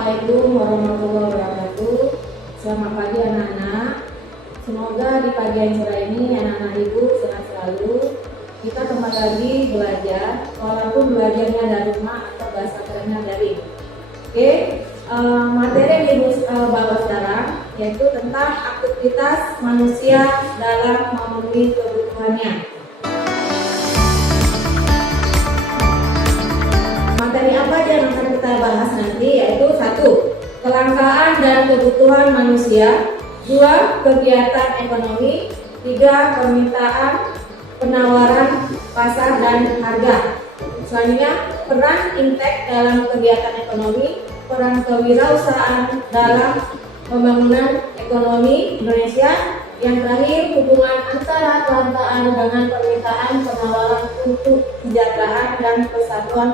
Assalamualaikum warahmatullahi wabarakatuh. Selamat pagi anak-anak. Semoga di pagi yang cerah ini anak-anak ibu sehat selalu. Kita kembali lagi belajar, walaupun belajarnya dari rumah atau bahasa kerennya dari. Oke, materi yang ibu bawa sekarang yaitu tentang aktivitas manusia dalam memenuhi kebutuhannya. Materi apa aja yang akan kita bahas nanti, yaitu 1. Kelangkaan dan kebutuhan manusia, 2. Kegiatan ekonomi, 3. Permintaan, penawaran, pasar, dan harga. Selanjutnya, peran Intek dalam kegiatan ekonomi, peran kewirausahaan dalam pembangunan ekonomi Indonesia. Yang terakhir, hubungan antara kelangkaan dengan permintaan penawaran untuk kesejahteraan dan persatuan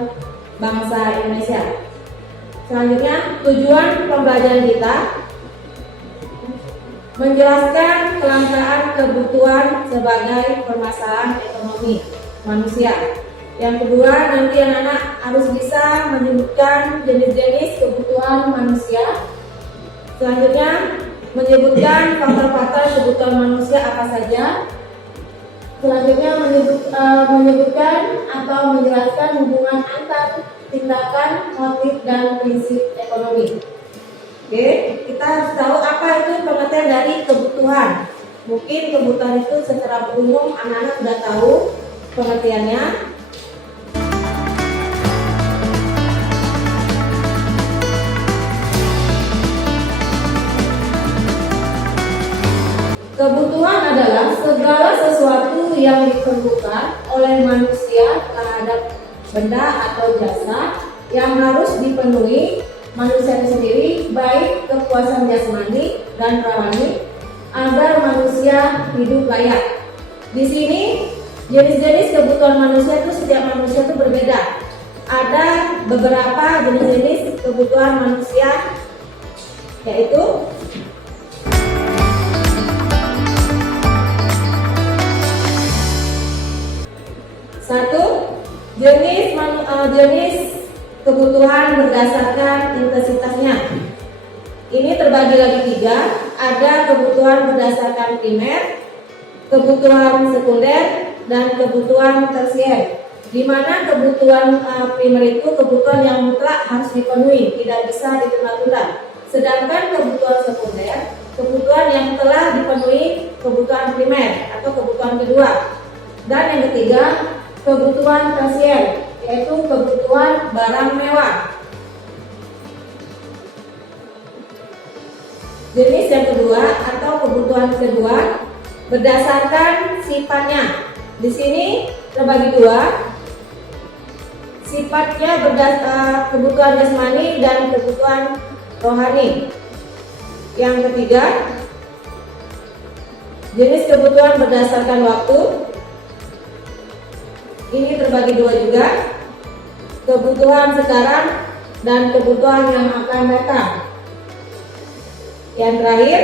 bangsa Indonesia. Selanjutnya, tujuan pembelajaran kita menjelaskan kelangkaan kebutuhan sebagai permasalahan ekonomi manusia. Yang kedua, nanti anak-anak harus bisa menyebutkan jenis-jenis kebutuhan manusia. Selanjutnya, menyebutkan faktor-faktor kebutuhan manusia apa saja. Selanjutnya, menyebutkan atau menjelaskan hubungan antar tindakan, motif, dan prinsip ekonomi. Oke, kita harus tahu apa itu pengertian dari kebutuhan. Mungkin kebutuhan itu secara umum anak-anak sudah tahu pengertiannya. Kebutuhan adalah segala sesuatu yang diperlukan oleh manusia terhadap benda atau jasa yang harus dipenuhi manusia itu sendiri, baik kepuasan jasmani dan rohani, agar manusia hidup layak. Di sini jenis-jenis kebutuhan manusia itu setiap manusia itu berbeda. Ada beberapa jenis-jenis kebutuhan manusia, yaitu jenis kebutuhan berdasarkan intensitasnya. Ini terbagi lagi 3. Ada kebutuhan berdasarkan primer, kebutuhan sekunder, dan kebutuhan tersier. Di mana kebutuhan primer itu kebutuhan yang mutlak harus dipenuhi, tidak bisa ditunda-tunda. Sedangkan kebutuhan sekunder, kebutuhan yang telah dipenuhi kebutuhan primer atau kebutuhan kedua. Dan yang ketiga, kebutuhan tersier, yaitu kebutuhan barang mewah. Jenis yang kedua atau kebutuhan kedua berdasarkan sifatnya. Di sini terbagi 2. Sifatnya kebutuhan jasmani dan kebutuhan rohani. Yang ketiga, jenis kebutuhan berdasarkan waktu. Ini terbagi 2 juga, kebutuhan sekarang dan kebutuhan yang akan datang. Yang terakhir,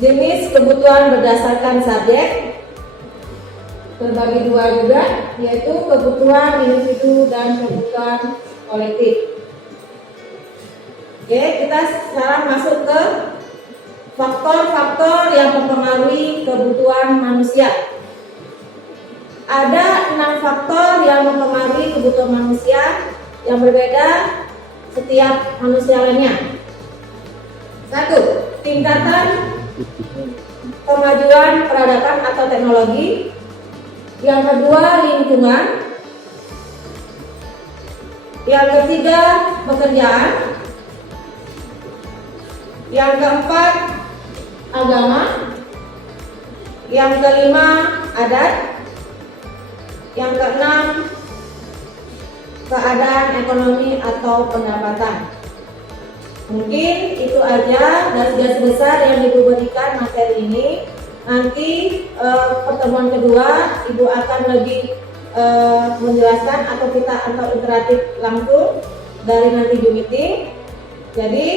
jenis kebutuhan berdasarkan subjek, terbagi 2 juga, yaitu kebutuhan individu dan kebutuhan kolektif. Oke, kita sekarang masuk ke faktor-faktor yang mempengaruhi kebutuhan manusia. Ada 6 faktor yang mempengaruhi kebutuhan manusia yang berbeda setiap manusia lainnya. 1. Tingkatan kemajuan peradaban atau teknologi. Yang kedua, lingkungan. Yang ketiga, pekerjaan. Yang keempat, agama. Yang kelima, adat. Yang keenam, keadaan ekonomi atau pendapatan. Mungkin itu aja garis-garis besar yang Ibu berikan materi ini. Nanti pertemuan kedua Ibu akan lebih menjelaskan atau interaktif langsung dari nanti Zoom meeting. Jadi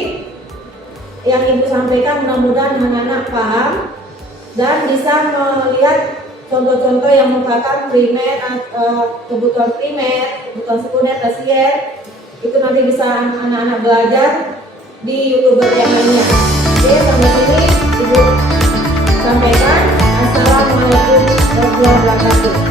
yang Ibu sampaikan mudah-mudahan anak-anak paham dan bisa melihat contoh-contoh yang merupakan primer, kebutuhan primer, kebutuhan sekunder, tersier, Itu nanti bisa anak-anak belajar di YouTuber yang lainnya. Oke, sampai sini Ibu sampaikan. Assalamualaikum warahmatullahi wabarakatuh.